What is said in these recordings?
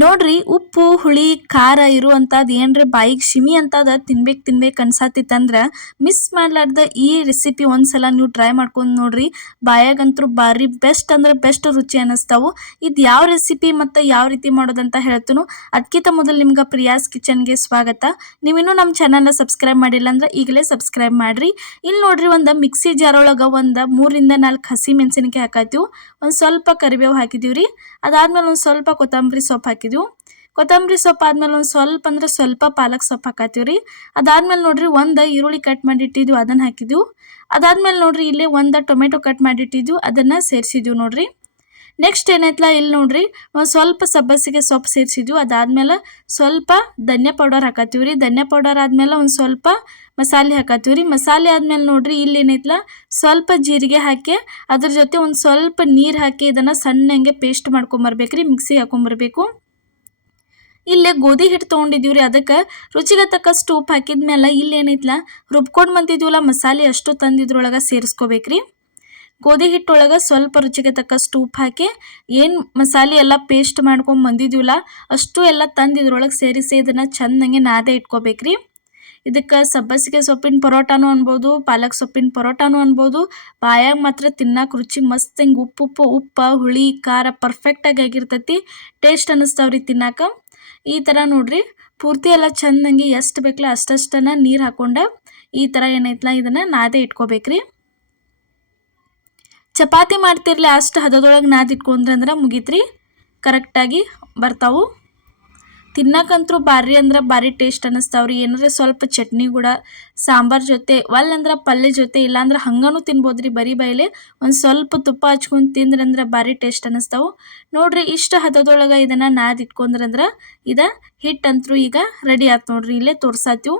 ನೋಡ್ರಿ ಉಪ್ಪು ಹುಳಿ ಖಾರ ಇರುವಂತದ್ ಏನ್ರಿ ಬಾಯಿಗೆ ಶಿಮಿ ಅಂತದ ತಿನ್ಬೇಕು ಅನ್ಸಾತಿತ್ತಂದ್ರ ಮಿಸ್ ಮಾಡ್ಲಾರ್ದ ಈ ರೆಸಿಪಿ ಒಂದ್ಸಲ ನೀವು ಟ್ರೈ ಮಾಡ್ಕೊಂಡ್ ನೋಡ್ರಿ. ಬಾಯಾಗಂತೂ ಬಾರಿ ಬೆಸ್ಟ್ ಅಂದ್ರೆ ಬೆಸ್ಟ್ ರುಚಿ ಅನಿಸ್ತಾವು. ಇದು ಯಾವ ರೆಸಿಪಿ ಮತ್ತೆ ಯಾವ ರೀತಿ ಮಾಡೋದಂತ ಹೇಳ್ತೀನಿ. ಅದಕ್ಕಿಂತ ಮೊದಲು ನಿಮ್ಗೆ ಪ್ರಿಯಾಸ್ ಕಿಚನ್ಗೆ ಸ್ವಾಗತ. ನೀವಿನ್ನೂ ನಮ್ಮ ಚಾನಲ್ನ ಸಬ್ಸ್ಕ್ರೈಬ್ ಮಾಡಿಲ್ಲ ಅಂದ್ರೆ ಈಗಲೇ ಸಬ್ಸ್ಕ್ರೈಬ್ ಮಾಡ್ರಿ. ಇಲ್ಲಿ ನೋಡ್ರಿ ಒಂದು ಮಿಕ್ಸಿ ಜಾರ್ ಒಳಗೆ ಒಂದು 3 ರಿಂದ 4 ಹಸಿ ಮೆಣಸಿನಕಾಯಿ ಹಾಕಾತೀವಿ. ಒಂದು ಸ್ವಲ್ಪ ಕರಿಬೇವು ಹಾಕಿದೀವ್ರಿ. ಅದಾದ್ಮೇಲೆ ಒಂದು ಸ್ವಲ್ಪ ಕೊತ್ತಂಬರಿ ಸೊಪ್ಪು ಹಾಕಿದ್ವಿ. ಕೊತ್ತಂಬರಿ ಸೊಪ್ಪು ಆದ್ಮೇಲೆ ಒಂದು ಸ್ವಲ್ಪ ಅಂದ್ರೆ ಸ್ವಲ್ಪ ಪಾಲಕ್ ಸೊಪ್ಪು ಹಾಕತ್ತೀವ್ರಿ. ಅದಾದ್ಮೇಲೆ ನೋಡ್ರಿ ಒಂದು ಈರುಳ್ಳಿ ಕಟ್ ಮಾಡಿ ಇಟ್ಟಿದ್ವಿ, ಅದನ್ನ ಹಾಕಿದ್ವಿ. ಅದಾದ್ಮೇಲೆ ನೋಡ್ರಿ ಇಲ್ಲಿ ಒಂದು ಟೊಮೆಟೊ ಕಟ್ ಮಾಡಿ ಇಟ್ಟಿದ್ವಿ, ಅದನ್ನ ಸೇರಿಸಿದ್ವಿ ನೋಡ್ರಿ. ನೆಕ್ಸ್ಟ್ ಏನೈತ್ಲ ಇಲ್ಲಿ ನೋಡ್ರಿ ಒಂದು ಸ್ವಲ್ಪ ಸಬ್ಬಸಿಗೆ ಸೊಪ್ಪು ಸೇರಿಸಿದ್ವಿ. ಅದಾದ್ಮೇಲೆ ಸ್ವಲ್ಪ ಧನ್ಯ ಪೌಡರ್ ಹಾಕತ್ತೀವ್ರಿ. ಧನ್ಯ ಪೌಡರ್ ಆದ್ಮೇಲೆ ಒಂದು ಸ್ವಲ್ಪ ಮಸಾಲೆ ಹಾಕತ್ತೀವ್ರಿ. ಮಸಾಲೆ ಆದ್ಮೇಲೆ ನೋಡ್ರಿ ಇಲ್ಲಿ ಏನೈತ್ಲ ಸ್ವಲ್ಪ ಜೀರಿಗೆ ಹಾಕಿ ಅದ್ರ ಜೊತೆ ಒಂದು ಸ್ವಲ್ಪ ನೀರು ಹಾಕಿ ಇದನ್ನ ಸಣ್ಣಂಗೆ ಪೇಸ್ಟ್ ಮಾಡ್ಕೊಂಬರ್ಬೇಕ್ರಿ, ಮಿಕ್ಸಿ ಹಾಕೊಂಬರ್ಬೇಕು. ಇಲ್ಲೇ ಗೋಧಿ ಹಿಟ್ಟು ತೊಗೊಂಡಿದ್ದೀವ್ರಿ. ಅದಕ್ಕೆ ರುಚಿಗೆ ತಕ್ಕಷ್ಟು ಉಪ್ಪು ಹಾಕಿದ್ಮೇಲೆ ಇಲ್ಲಿ ಏನೈತ್ಲ ರುಬ್ಕೊಂಡು ಬಂದಿದ್ವಲ್ಲ ಮಸಾಲೆ ಅಷ್ಟು ತಂದಿದ್ರೊಳಗೆ ಸೇರಿಸ್ಕೋಬೇಕ್ರಿ. ಗೋಧಿ ಹಿಟ್ಟೊಳಗೆ ಸ್ವಲ್ಪ ರುಚಿಗೆ ತಕ್ಕಷ್ಟು ಉಪ್ಪು ಹಾಕಿ ಏನು ಮಸಾಲೆ ಎಲ್ಲ ಪೇಸ್ಟ್ ಮಾಡ್ಕೊಂಡು ಬಂದಿದ್ದೀವಲ್ಲ ಅಷ್ಟು ಎಲ್ಲ ತಂದಿದ್ರೊಳಗೆ ಸೇರಿಸಿ ಇದನ್ನು ಚೆನ್ನಾಗಿ ನಾದೆ ಇಟ್ಕೋಬೇಕ್ರಿ. ಇದಕ್ಕೆ ಸಬ್ಬಸಿಗೆ ಸೊಪ್ಪಿನ ಪರೋಟಾನು ಅನ್ಬೋದು, ಪಾಲಕ್ ಸೊಪ್ಪಿನ ಪರೋಟಾನು ಅನ್ಬೋದು. ಬಾಯಾಗ ಮಾತ್ರ ತಿನ್ನಕ್ಕೆ ರುಚಿ ಮಸ್ತ್ ಹಿಂಗೆ ಉಪ್ಪು ಹುಳಿ ಖಾರ ಪರ್ಫೆಕ್ಟಾಗಿ ಆಗಿರ್ತೈತಿ. ಟೇಸ್ಟ್ ಅನ್ನಿಸ್ತಾವ್ರಿ ತಿನ್ನಕ್ಕೆ. ಈ ಥರ ನೋಡ್ರಿ ಪೂರ್ತಿ ಎಲ್ಲ ಚೆನ್ನಾಗಿ ಎಷ್ಟು ಬೇಕಲ್ಲ ಅಷ್ಟಷ್ಟನ್ನ ನೀರು ಹಾಕೊಂಡ ಈ ಥರ ಏನೈತ್ಲ ಇದನ್ನು ನಾದೆ ಇಟ್ಕೋಬೇಕ್ರಿ. ಚಪಾತಿ ಮಾಡ್ತಿರ್ಲಿ ಅಷ್ಟು ಹದದೊಳಗೆ ನಾದಿಟ್ಕೊಂಡ್ರಂದ್ರೆ ಮುಗೀತ್ರಿ, ಕರೆಕ್ಟಾಗಿ ಬರ್ತಾವು. ತಿನ್ನಕ್ಕಂತೂ ಭಾರಿ ಅಂದ್ರೆ ಭಾರಿ ಟೇಸ್ಟ್ ಅನ್ನಿಸ್ತಾವ್ರಿ. ಏನಾದ್ರೆ ಸ್ವಲ್ಪ ಚಟ್ನಿ ಕೂಡ ಸಾಂಬಾರ್ ಜೊತೆ ಅಂದ್ರೆ ಪಲ್ಯ ಜೊತೆ ಇಲ್ಲಾಂದ್ರೆ ಹಂಗನೂ ತಿನ್ಬೋದ್ರಿ. ಬರೀ ಬೈಲೆ ಒಂದು ಸ್ವಲ್ಪ ತುಪ್ಪ ಹಚ್ಕೊಂಡು ತಿಂದ್ರಂದ್ರೆ ಭಾರಿ ಟೇಸ್ಟ್ ಅನ್ನಿಸ್ತಾವು ನೋಡ್ರಿ. ಇಷ್ಟು ಹದದೊಳಗೆ ಇದನ್ನು ನಾದಿಟ್ಕೊಂಡ್ರಂದ್ರೆ ಹಿಟ್ಟಂತೂ ಈಗ ರೆಡಿ ಆಯ್ತು ನೋಡ್ರಿ. ಇಲ್ಲೇ ತೋರ್ಸಾತೀವಿ.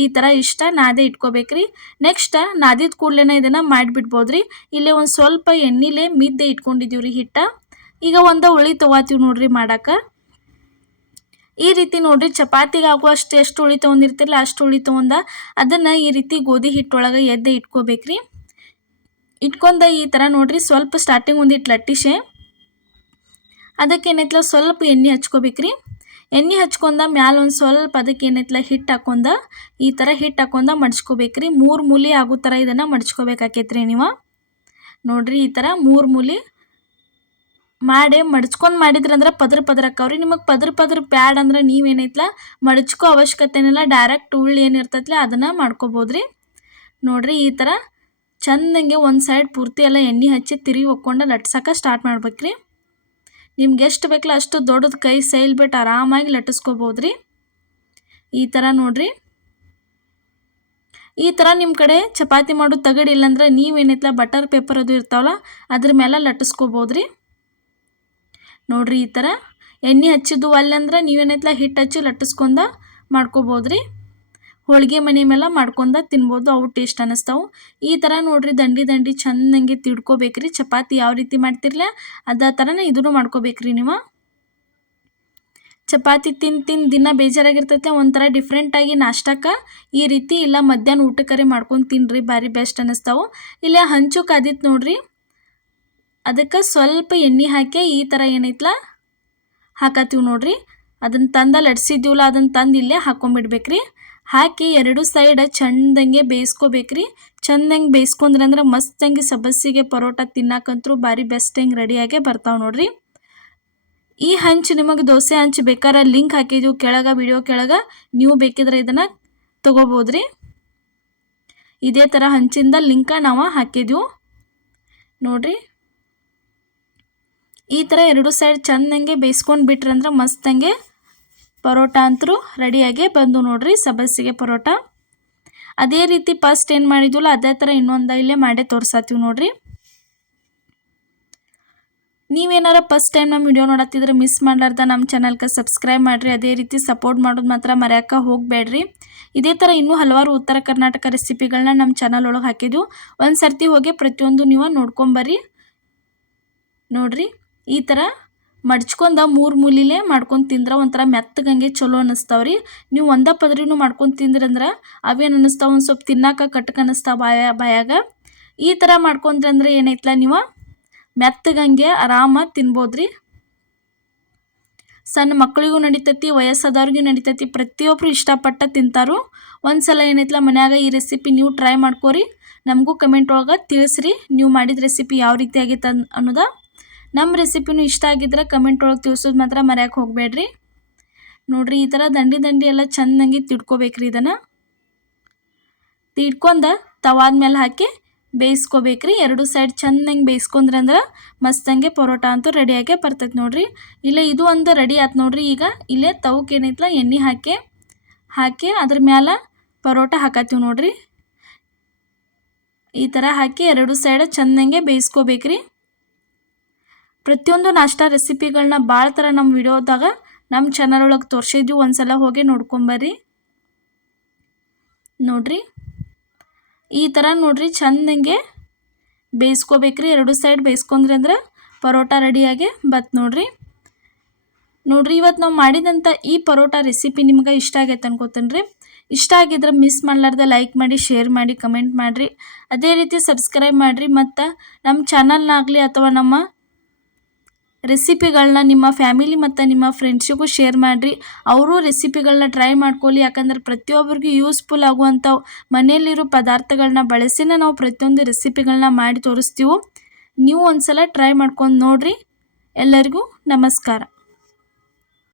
ಈ ಥರ ಇಷ್ಟ ನಾದೆ ಇಟ್ಕೋಬೇಕ್ರಿ. ನೆಕ್ಸ್ಟ್ ನಾದಿದ ಕೂಡ್ಲೇನ ಇದನ್ನು ಮಾಡಿಬಿಡ್ಬೋದ್ರಿ. ಇಲ್ಲೇ ಒಂದು ಸ್ವಲ್ಪ ಎಣ್ಣೆಲೆ ಮಿದ್ದೆ ಇಟ್ಕೊಂಡಿದ್ದೀವ್ರಿ ಹಿಟ್ಟ. ಈಗ ಒಂದು ಉಳಿ ತೊಗೋತೀವಿ ನೋಡ್ರಿ ಮಾಡಕ್ಕೆ. ಈ ರೀತಿ ನೋಡ್ರಿ ಚಪಾತಿಗೆ ಆಗುವಷ್ಟು ಎಷ್ಟು ಉಳಿ ತೊಗೊಂಡಿರ್ತಿರಲ್ಲ ಅಷ್ಟು ಉಳಿ ತೊಗೊಂಡ ಅದನ್ನು ಈ ರೀತಿ ಗೋಧಿ ಹಿಟ್ಟೊಳಗೆ ಎದ್ದೆ ಇಟ್ಕೋಬೇಕ್ರಿ. ಇಟ್ಕೊಂಡ ಈ ಥರ ನೋಡ್ರಿ ಸ್ವಲ್ಪ ಸ್ಟಾರ್ಟಿಂಗ್ ಒಂದಿಟ್ಟು ಲಟ್ಟಿಸೆ ಅದಕ್ಕೆ ಏನೈತ್ಲ ಸ್ವಲ್ಪ ಎಣ್ಣೆ ಹಚ್ಕೋಬೇಕ್ರಿ. ಎಣ್ಣೆ ಹಚ್ಕೊಂಡ ಮ್ಯಾಲೆ ಒಂದು ಸ್ವಲ್ಪ ಅದಕ್ಕೆ ಏನೈತ್ಲ ಹಿಟ್ಟು ಹಾಕೊಂಡ ಈ ಥರ ಹಿಟ್ಟು ಹಾಕೊಂಡ ಮಡ್ಚ್ಕೋಬೇಕ್ರಿ. 3 ಮೂಲೆ ಆಗೋ ಥರ ಇದನ್ನು ಮಡ್ಚ್ಕೋಬೇಕಾಕೈತ್ರಿ ನೀವು ನೋಡ್ರಿ. ಈ ಥರ 3 ಮೂಲೆ ಮಾಡಿ ಮಡ್ಚ್ಕೊಂಡು ಮಾಡಿದ್ರಂದ್ರೆ ಪದ್ರ ಅಕ್ಕವ್ರಿ. ನಿಮಗೆ ಪದ್ರ ಪ್ಯಾಡ್ ಅಂದ್ರೆ ನೀವೇನೈತ್ಲ ಮಡ್ಚ್ಕೋ ಅವಶ್ಯಕತೆನಿಲ್ಲ, ಡೈರೆಕ್ಟ್ ಉಳ್ಳಿ ಏನಿರ್ತೈತ್ಲ ಅದನ್ನು ಮಾಡ್ಕೋಬೋದ್ರಿ. ನೋಡ್ರಿ ಈ ಥರ ಚಂದಂಗೆ ಒಂದು ಸೈಡ್ ಪೂರ್ತಿ ಎಲ್ಲ ಎಣ್ಣೆ ಹಚ್ಚಿ ತಿರುಗಿ ಹೊಕ್ಕೊಂಡು ಲಟ್ಸಕ್ಕೆ ಸ್ಟಾರ್ಟ್ ಮಾಡ್ಬೇಕ್ರಿ. ನಿಮ್ಗೆ ಎಷ್ಟು ಬೇಕಲ್ಲ ಅಷ್ಟು ದೊಡ್ಡದು ಕೈ ಸೈಲ್ಬಿಟ್ಟು ಆರಾಮಾಗಿ ಲಟ್ಟಿಸ್ಕೋಬೋದ್ರಿ. ಈ ಥರ ನೋಡ್ರಿ. ಈ ಥರ ನಿಮ್ಮ ಕಡೆ ಚಪಾತಿ ಮಾಡೋದು ತಗಡಿಲ್ಲಂದ್ರೆ ನೀವೇನೈತ್ಲ ಬಟರ್ ಪೇಪರ್ ಅದು ಇರ್ತಾವಲ್ಲ ಅದ್ರ ಮೇಲೆ ಲಟ್ಟಿಸ್ಕೋಬೋದ್ರಿ. ನೋಡ್ರಿ ಈ ಥರ ಎಣ್ಣೆ ಹಚ್ಚಿದ್ದು ಅಲ್ಲಂದ್ರೆ ನೀವೇನೈತ್ಲ ಹಿಟ್ಟು ಹಚ್ಚಿ ಲಟ್ಟಿಸ್ಕೊಂಡ ಮಾಡ್ಕೋಬೋದ್ರಿ. ಹೋಳಿಗೆ ಮನೆ ಮೇಲೆ ಮಾಡ್ಕೊಂಡ ತಿನ್ಬೋದು, ಅವು ಟೇಸ್ಟ್ ಅನ್ನಿಸ್ತಾವು. ಈ ಥರ ನೋಡ್ರಿ ದಂಡಿ ಚೆನ್ನಾಗಿ ತಿಡ್ಕೋಬೇಕ್ರಿ. ಚಪಾತಿ ಯಾವ ರೀತಿ ಮಾಡ್ತಿರ್ಲ ಅದೇ ಥರನೇ ಇದನ್ನು ಮಾಡ್ಕೋಬೇಕ್ರಿ. ನೀವು ಚಪಾತಿ ತಿಂದು ದಿನ ಬೇಜಾರಾಗಿರ್ತೈತೆ ಒಂಥರ ಡಿಫ್ರೆಂಟಾಗಿ ನಾಷ್ಟಕ್ಕೆ ಈ ರೀತಿ ಇಲ್ಲ ಮಧ್ಯಾಹ್ನ ಊಟಕ್ಕರೆ ಮಾಡ್ಕೊಂಡು ತಿನ್ನಿರಿ, ಭಾರಿ ಬೆಸ್ಟ್ ಅನ್ನಿಸ್ತಾವು. ಇಲ್ಲ ಹಂಚು ಕಾದಿತ್ತು ನೋಡ್ರಿ, ಅದಕ್ಕೆ ಸ್ವಲ್ಪ ಎಣ್ಣೆ ಹಾಕಿ ಈ ಥರ ಏನೈತ್ಲ ಹಾಕತ್ತೀವಿ ನೋಡ್ರಿ. ಅದನ್ನು ತಂದು ಲಟ್ಸಿದ್ದೀವಲ್ಲ ಅದನ್ನು ತಂದು ಇಲ್ಲೇ ಹಾಕೊಂಡ್ಬಿಡ್ಬೇಕ್ರಿ. ಹಾಕಿ 2 ಸೈಡ್ ಚಂದಂಗೆ ಬೇಯಿಸ್ಕೋಬೇಕ್ರಿ. ಚಂದಂಗೆ ಬೇಯಿಸ್ಕೊಂಡ್ರಂದ್ರೆ ಮಸ್ತಂಗೆ ಸಬ್ಬಸಿಗೆ ಪರೋಟ ತಿನ್ನಕ್ಕಂತೂ ಭಾರಿ ಬೆಸ್ಟ್ ಹೆಂಗೆ ರೆಡಿಯಾಗೆ ಬರ್ತಾವೆ ನೋಡ್ರಿ. ಈ ಹಂಚು ನಿಮಗೆ ದೋಸೆ ಹಂಚು ಬೇಕಾದ್ರೆ ಲಿಂಕ್ ಹಾಕಿದ್ದೀವಿ ಕೆಳಗೆ, ವಿಡಿಯೋ ಕೆಳಗೆ. ನೀವು ಬೇಕಿದ್ರೆ ಇದನ್ನು ತೊಗೋಬೋದ್ರಿ. ಇದೇ ಥರ ಹಂಚಿಂದ ಲಿಂಕ ನಾವು ಹಾಕಿದ್ದೀವಿ ನೋಡ್ರಿ. ಈ ಥರ 2 ಸೈಡ್ ಚಂದಂಗೆ ಬೇಯಿಸ್ಕೊಂಡು ಬಿಟ್ರಂದ್ರೆ ಮಸ್ತಂಗೆ ಪರೋಟ ಅಂತೂ ರೆಡಿಯಾಗಿ ಬಂದು ನೋಡ್ರಿ, ಸಬ್ಬಸಿಗೆ ಪರೋಟ. ಅದೇ ರೀತಿ ಫಸ್ಟ್ ಏನು ಮಾಡಿದ್ವಲ್ಲ ಅದೇ ಥರ ಇನ್ನೊಂದು ಇಲ್ಲೇ ಮಾಡೇ ತೋರ್ಸಾತೀವಿ ನೋಡ್ರಿ. ನೀವೇನಾರ ಫಸ್ಟ್ ಟೈಮ್ ನಮ್ಮ ವಿಡಿಯೋ ನೋಡತ್ತಿದ್ರೆ ಮಿಸ್ ಮಾಡ್ಲಾರ್ದ ನಮ್ಮ ಚಾನಲ್ಗೆ ಸಬ್ಸ್ಕ್ರೈಬ್ ಮಾಡಿರಿ. ಅದೇ ರೀತಿ ಸಪೋರ್ಟ್ ಮಾಡೋದು ಮಾತ್ರ ಮರೆಯೋಕೆ ಹೋಗಬೇಡ್ರಿ. ಇದೇ ಥರ ಇನ್ನೂ ಹಲವಾರು ಉತ್ತರ ಕರ್ನಾಟಕ ರೆಸಿಪಿಗಳನ್ನ ನಮ್ಮ ಚಾನಲ್ ಒಳಗೆ ಹಾಕಿದ್ವು. ಒಂದು ಸರ್ತಿ ಹೋಗಿ ಪ್ರತಿಯೊಂದು ನೀವು ನೋಡ್ಕೊಂಬರ್ರಿ. ನೋಡ್ರಿ ಈ ಥರ ಮಡ್ಚ್ಕೊಂಡು 3 ಮೂಲೆಲೇ ಮಾಡ್ಕೊಂಡು ತಿಂದ್ರೆ ಒಂಥರ ಮೆತ್ತಗಂಗೆ ಚಲೋ ಅನ್ನಿಸ್ತಾವ್ರಿ. ನೀವು ಒಂದೇ ಪದರಿನೂ ಮಾಡ್ಕೊಂಡು ತಿಂದ್ರಂದ್ರೆ ಅವೇನು ಅನ್ನಿಸ್ತಾವೆ ಒಂದು ಸ್ವಲ್ಪ ತಿನ್ನಕ್ಕೆ ಕಟ್ಟಕ್ಕೆ ಅನ್ನಿಸ್ತಾವೆ ಬಾಯಾಗ. ಈ ಥರ ಮಾಡ್ಕೊಂಡ್ರಂದ್ರೆ ಏನೈತ್ಲ ನೀವು ಮೆತ್ತಗಂಗೆ ಆರಾಮಾಗಿ ತಿನ್ಬೋದ್ರಿ. ಸಣ್ಣ ಮಕ್ಕಳಿಗೂ ನಡಿತೈತಿ, ವಯಸ್ಸಾದವ್ರಿಗೂ ನಡಿತೈತಿ, ಪ್ರತಿಯೊಬ್ಬರು ಇಷ್ಟಪಟ್ಟ ತಿಂತಾರು. ಒಂದ್ಸಲ ಏನೈತಲ್ಲ ಮನ್ಯಾಗ ಈ ರೆಸಿಪಿ ನೀವು ಟ್ರೈ ಮಾಡ್ಕೋರಿ. ನಮಗೂ ಕಮೆಂಟ್ ಒಳಗೆ ತಿಳಿಸ್ರಿ ನೀವು ಮಾಡಿದ ರೆಸಿಪಿ ಯಾವ ರೀತಿ ಆಗೈತೆ ಅನ್ನೋದ. ನಮ್ಮ ರೆಸಿಪಿನೂ ಇಷ್ಟ ಆಗಿದ್ರೆ ಕಮೆಂಟ್ ಒಳಗೆ ತಿಳಿಸೋದು ಮಾತ್ರ ಮರ್ಯಾಕೆ ಹೋಗಬೇಡ್ರಿ. ನೋಡ್ರಿ ಈ ಥರ ದಂಡಿ ಎಲ್ಲ ಚೆನ್ನಾಗಿ ತಿಡ್ಕೋಬೇಕ್ರಿ. ಇದನ್ನು ತಿಡ್ಕೊಂಡು ತವಾದ ಮೇಲೆ ಹಾಕಿ ಬೇಯಿಸ್ಕೋಬೇಕ್ರಿ. ಎರಡು ಸೈಡ್ ಚೆನ್ನಾಗಿ ಬೇಯಿಸ್ಕೊಂಡ್ರಂದ್ರೆ ಮಸ್ತಂಗೆ ಪರೋಟ ಅಂತೂ ರೆಡಿಯಾಗೆ ಬರ್ತೈತೆ ನೋಡ್ರಿ. ಇಲ್ಲೇ ಇದು ಒಂದು ರೆಡಿ ಆಯ್ತು ನೋಡ್ರಿ. ಈಗ ಇಲ್ಲೇ ತವಕ್ಕೆ ಏನೈತಲ್ಲ ಎಣ್ಣೆ ಹಾಕಿ ಅದ್ರ ಮ್ಯಾಲ ಪರೋಟ ಹಾಕತ್ತೀವಿ ನೋಡ್ರಿ. ಈ ಥರ ಹಾಕಿ ಎರಡು ಸೈಡ್ ಚೆನ್ನಾಗೆ ಬೇಯಿಸ್ಕೋಬೇಕ್ರಿ. ಪ್ರತಿಯೊಂದು ನಾಷ್ಟಾ ರೆಸಿಪಿಗಳನ್ನ ಭಾಳ ಥರ ನಮ್ಮ ವಿಡಿಯೋದಾಗ ನಮ್ಮ ಚಾನಲ್ ಒಳಗೆ ತೋರಿಸಿದ್ವಿ. ಒಂದ್ಸಲ ಹೋಗಿ ನೋಡ್ಕೊಂಬರ್ರಿ. ನೋಡ್ರಿ ಈ ಥರ ನೋಡ್ರಿ ಚೆನ್ನಾಗೆ ಬೇಯಿಸ್ಕೋಬೇಕ್ರಿ. ಎರಡು ಸೈಡ್ ಬೇಯಿಸ್ಕೊಂಡ್ರಿ ಅಂದ್ರೆ ಪರೋಟ ರೆಡಿಯಾಗಿ ಬತ್ ನೋಡ್ರಿ. ಇವತ್ತು ನಾವು ಮಾಡಿದಂಥ ಈ ಪರೋಟ ರೆಸಿಪಿ ನಿಮ್ಗೆ ಇಷ್ಟ ಆಗೈತೆ ಅನ್ಕೋತೀನಿ ರೀ. ಇಷ್ಟ ಆಗಿದ್ರೆ ಮಿಸ್ ಮಾಡಲಾರ್ದೆ ಲೈಕ್ ಮಾಡಿ, ಶೇರ್ ಮಾಡಿ, ಕಮೆಂಟ್ ಮಾಡಿರಿ. ಅದೇ ರೀತಿ ಸಬ್ಸ್ಕ್ರೈಬ್ ಮಾಡಿರಿ. ಮತ್ತು ನಮ್ಮ ಚಾನಲ್ನಾಗಲಿ ಅಥವಾ ನಮ್ಮ ರೆಸಿಪಿಗಳನ್ನ ನಿಮ್ಮ ಫ್ಯಾಮಿಲಿ ಮತ್ತು ನಿಮ್ಮ ಫ್ರೆಂಡ್ಸಿಗೂ ಶೇರ್ ಮಾಡಿರಿ. ಅವರು ರೆಸಿಪಿಗಳನ್ನ ಟ್ರೈ ಮಾಡ್ಕೊಳ್ಳಿ. ಯಾಕಂದ್ರೆ ಪ್ರತಿಯೊಬ್ಬರಿಗೂ ಯೂಸ್ಫುಲ್ ಆಗುವಂಥ ಮನೆಯಲ್ಲಿರೋ ಪದಾರ್ಥಗಳನ್ನ ಬಳಸಿನೇ ನಾವು ಪ್ರತಿಯೊಂದು ರೆಸಿಪಿಗಳನ್ನ ಮಾಡಿ ತೋರಿಸ್ತೀವಿ. ನೀವು ಒಂದ್ಸಲ ಟ್ರೈ ಮಾಡ್ಕೊಂಡು ನೋಡಿರಿ. ಎಲ್ಲರಿಗೂ ನಮಸ್ಕಾರ.